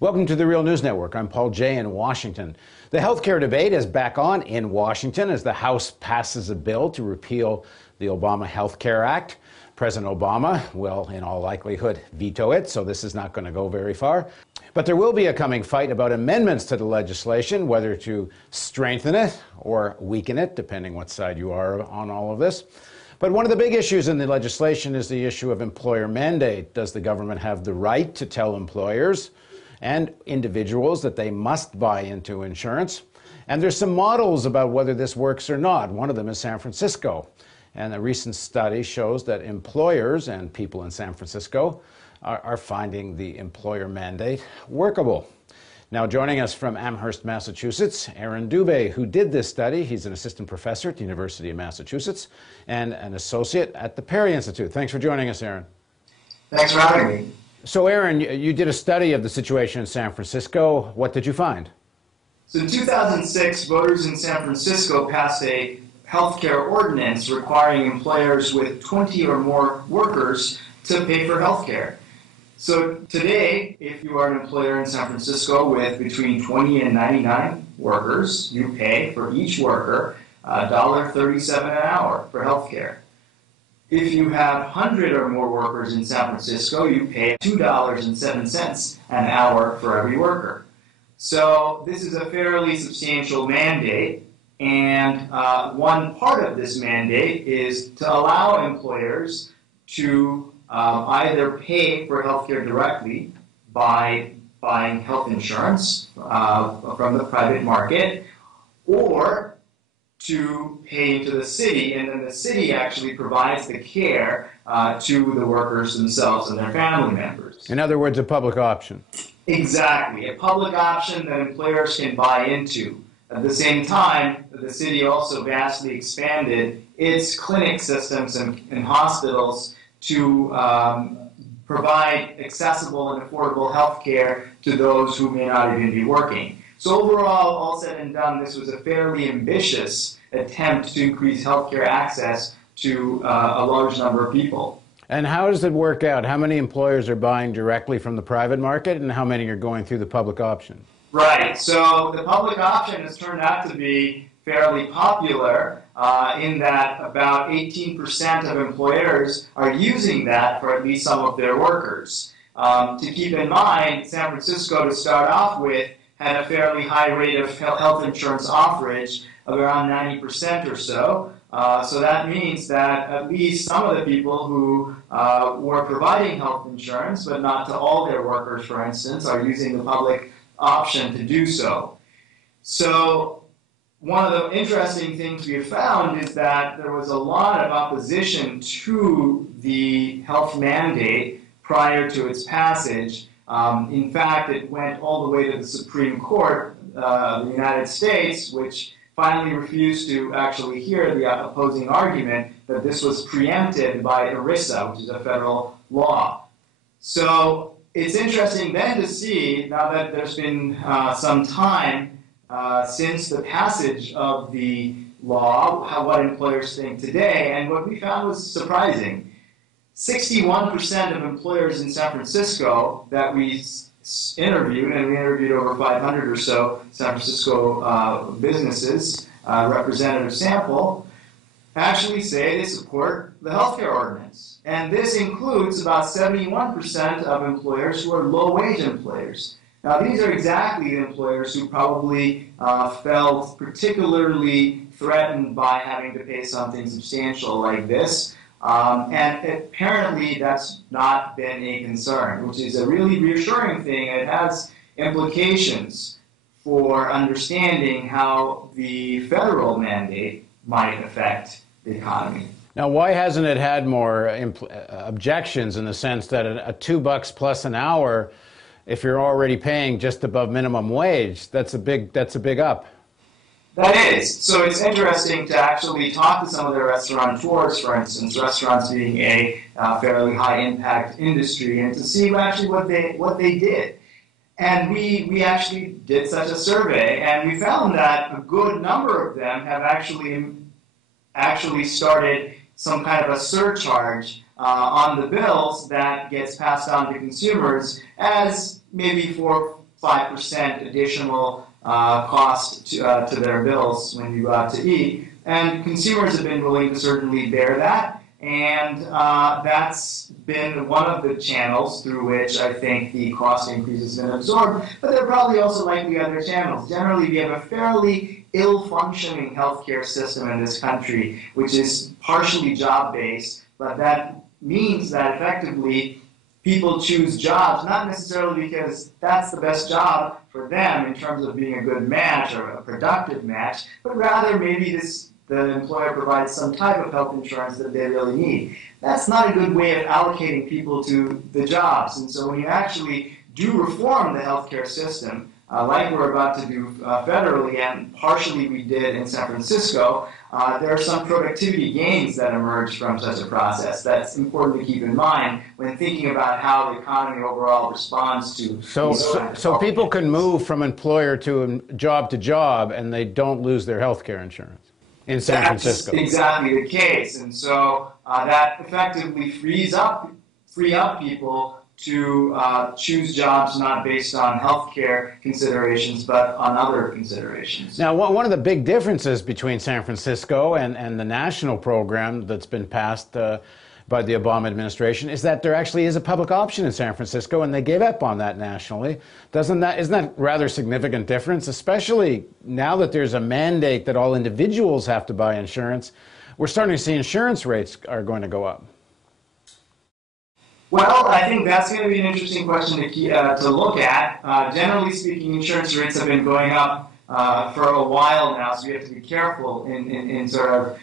Welcome to the Real News Network. I'm Paul Jay in Washington. The healthcare debate is back on in Washington as the House passes a bill to repeal the Obama Health Care Act. President Obama will, in all likelihood, veto it, so this is not going to go very far. But there will be a coming fight about amendments to the legislation, whether to strengthen it or weaken it, depending what side you are on all of this. But one of the big issues in the legislation is the issue of employer mandate. Does the government have the right to tell employers and individuals that they must buy into insurance? And there's some models about whether this works or not. One of them is San Francisco. And a recent study shows that employers and people in San Francisco are finding the employer mandate workable. Now joining us from Amherst, Massachusetts, Arindrajit Dube, who did this study. He's an assistant professor at the University of Massachusetts and an associate at the Perry Institute. Thanks for joining us, Aaron. Thanks for having me. So, Aaron, you did a study of the situation in San Francisco. What did you find? So in 2006, voters in San Francisco passed a healthcare ordinance requiring employers with 20 or more workers to pay for healthcare. So today, if you are an employer in San Francisco with between 20 and 99 workers, you pay for each worker $1.37 an hour for healthcare. If you have 100 or more workers in San Francisco, you pay $2.07 an hour for every worker. So this is a fairly substantial mandate, and one part of this mandate is to allow employers to either pay for healthcare directly by buying health insurance from the private market, or to pay into the city, and then the city actually provides the care to the workers themselves and their family members. In other words, a public option. Exactly, a public option that employers can buy into. At the same time, the city also vastly expanded its clinic systems and hospitals to provide accessible and affordable health care to those who may not even be working. So overall, all said and done, this was a fairly ambitious attempt to increase healthcare access to a large number of people. And how does it work out? How many employers are buying directly from the private market, and how many are going through the public option? Right. So the public option has turned out to be fairly popular in that about 18% of employers are using that for at least some of their workers. To keep in mind, San Francisco, to start off with, had a fairly high rate of health insurance offerage of around 90% or so. So that means that at least some of the people who were providing health insurance, but not to all their workers, for instance, are using the public option to do so. So one of the interesting things we have found is that there was a lot of opposition to the health mandate prior to its passage. In fact, it went all the way to the Supreme Court of the United States, which finally refused to actually hear the opposing argument that this was preempted by ERISA, which is a federal law. So it's interesting then to see, now that there's been some time since the passage of the law, what employers think today, and what we found was surprising. 61% of employers in San Francisco that we interviewed, and we interviewed over 500 or so San Francisco businesses, representative sample, actually say they support the healthcare ordinance. And this includes about 71% of employers who are low-wage employers. Now, these are exactly the employers who probably felt particularly threatened by having to pay something substantial like this. And apparently that's not been a concern, which is a really reassuring thing. It has implications for understanding how the federal mandate might affect the economy. Now, why hasn't it had more objections in the sense that a $2 plus an hour, if you're already paying just above minimum wage, that's a big up? That is. So it's interesting to actually talk to some of the restaurateurs, for instance, restaurants being a fairly high-impact industry, and to see actually what they did. And we actually did such a survey, and we found that a good number of them have actually started some kind of a surcharge on the bills that gets passed on to consumers as maybe for 5% additional cost to their bills when you go out to eat. And consumers have been willing to certainly bear that. And that's been one of the channels through which I think the cost increase has been absorbed. But there are probably also likely other channels. Generally, we have a fairly ill-functioning healthcare system in this country, which is partially job-based, but that means that effectively people choose jobs not necessarily because that's the best job for them in terms of being a good match or a productive match, but rather maybe the employer provides some type of health insurance that they really need. That's not a good way of allocating people to the jobs. And so when you actually do reform the healthcare system, like we're about to do federally and partially we did in San Francisco, there are some productivity gains that emerge from such a process. That's important to keep in mind when thinking about how the economy overall responds to. So people can move from employer to job and they don't lose their health care insurance in San Francisco. That's exactly the case. And so that effectively free up people to choose jobs not based on healthcare considerations, but on other considerations. Now, one of the big differences between San Francisco and the national program that's been passed by the Obama administration is that there actually is a public option in San Francisco, and they gave up on that nationally. Isn't that a rather significant difference, especially now that there's a mandate that all individuals have to buy insurance? We're starting to see insurance rates are going to go up. Well, I think that's going to be an interesting question to look at. Generally speaking, insurance rates have been going up for a while now, so we have to be careful in sort of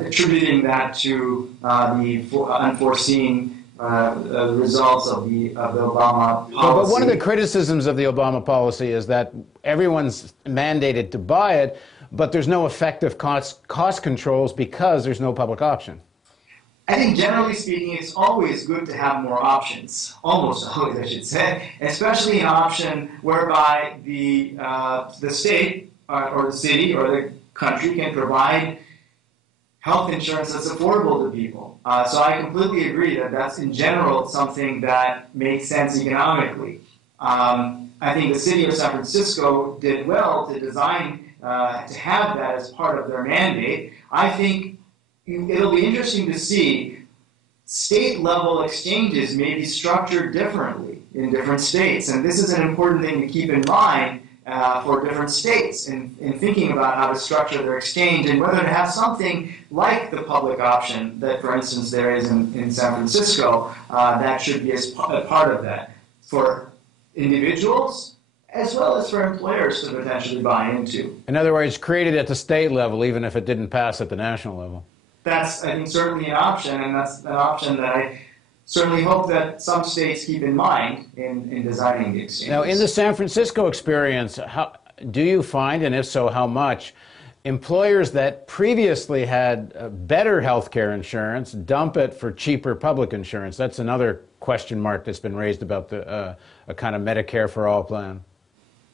attributing that to the unforeseen results of the Obama policy. But one of the criticisms of the Obama policy is that everyone's mandated to buy it, but there's no effective cost controls because there's no public option. I think generally speaking, it's always good to have more options, almost always, I should say, especially an option whereby the state or the city or the country can provide health insurance that's affordable to people. So I completely agree that that's in general something that makes sense economically. I think the city of San Francisco did well to design, to have that as part of their mandate. I think it'll be interesting to see state-level exchanges may be structured differently in different states. And this is an important thing to keep in mind for different states in thinking about how to structure their exchange and whether to have something like the public option that, for instance, there is in San Francisco that should be as part of that for individuals as well as for employers to potentially buy into. In other words, created at the state level, even if it didn't pass at the national level. That's, I think, certainly an option, and that's an option that I certainly hope that some states keep in mind in designing the exchange. Now, in the San Francisco experience, how do you find, and if so, how much, employers that previously had better health care insurance dump it for cheaper public insurance? That's another question mark that's been raised about a kind of Medicare for all plan.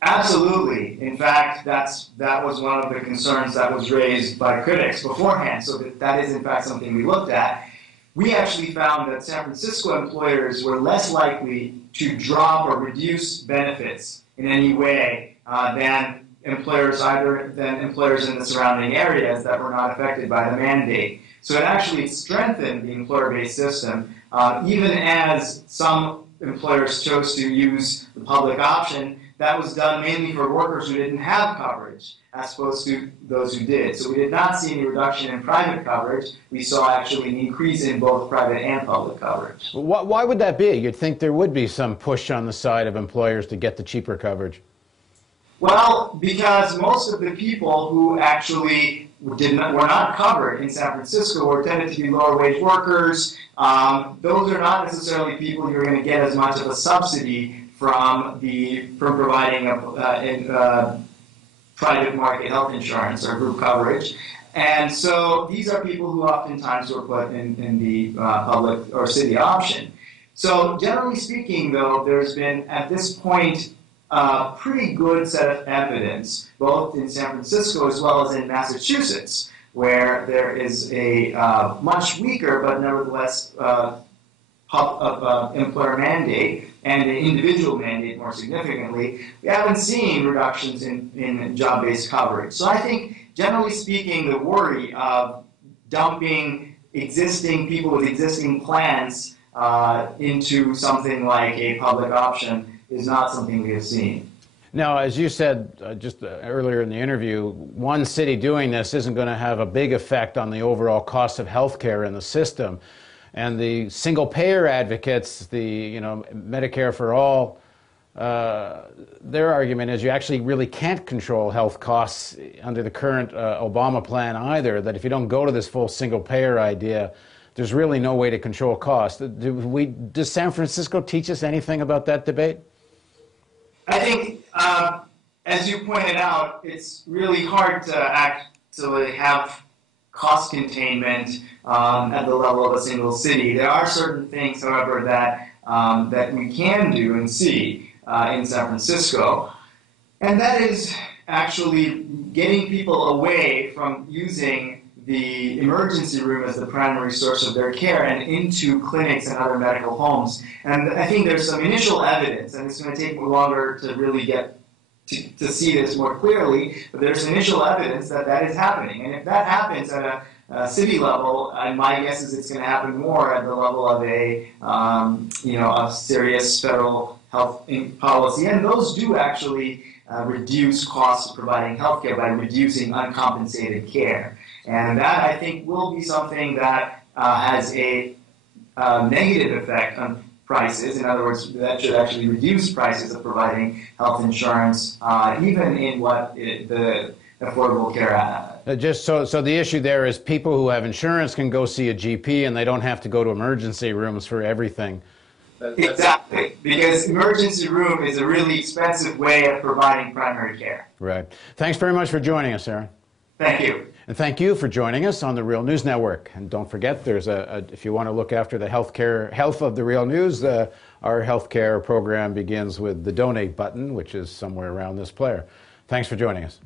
Absolutely. In fact, that was one of the concerns that was raised by critics beforehand, so that is in fact something we looked at. We actually found that San Francisco employers were less likely to drop or reduce benefits in any way than employers in the surrounding areas that were not affected by the mandate. So it actually strengthened the employer-based system, even as some employers chose to use the public option. That was done mainly for workers who didn't have coverage, as opposed to those who did. So we did not see any reduction in private coverage. We saw actually an increase in both private and public coverage. Why would that be? You'd think there would be some push on the side of employers to get the cheaper coverage. Well, because most of the people who actually were not covered in San Francisco tended to be lower wage workers. Those are not necessarily people who are going to get as much of a subsidy from providing a private market health insurance or group coverage. And so these are people who oftentimes were put in the public or city option. So generally speaking, though, there's been at this point a pretty good set of evidence, both in San Francisco as well as in Massachusetts, where there is a much weaker but nevertheless employer mandate. and the individual mandate more significantly, we haven't seen reductions in job-based coverage. So I think, generally speaking, the worry of dumping existing people with existing plans into something like a public option is not something we have seen. Now, as you said just earlier in the interview, one city doing this isn't going to have a big effect on the overall cost of health care in the system. And the single-payer advocates, the Medicare for all, their argument is you actually really can't control health costs under the current Obama plan either, that if you don't go to this full single-payer idea, there's really no way to control costs. Does San Francisco teach us anything about that debate? I think, as you pointed out, it's really hard to actually have cost containment at the level of a single city. There are certain things, however, that we can do and see in San Francisco, and that is actually getting people away from using the emergency room as the primary source of their care and into clinics and other medical homes. And I think there's some initial evidence, and it's going to take longer to really get to see this more clearly, but there's initial evidence that that is happening. And if that happens at a city level, my guess is it's going to happen more at the level of a serious federal health policy. And those do actually reduce costs of providing health care by reducing uncompensated care. And that, I think, will be something that has a negative effect on prices. In other words, that should actually reduce prices of providing health insurance, even in what the Affordable Care Act. Just so the issue there is people who have insurance can go see a GP and they don't have to go to emergency rooms for everything. Exactly, because emergency room is a really expensive way of providing primary care. Right. Thanks very much for joining us, Aaron. Thank you. And thank you for joining us on the Real News Network. And don't forget, there's if you want to look after the health of the Real News, our healthcare program begins with the donate button, which is somewhere around this player. Thanks for joining us.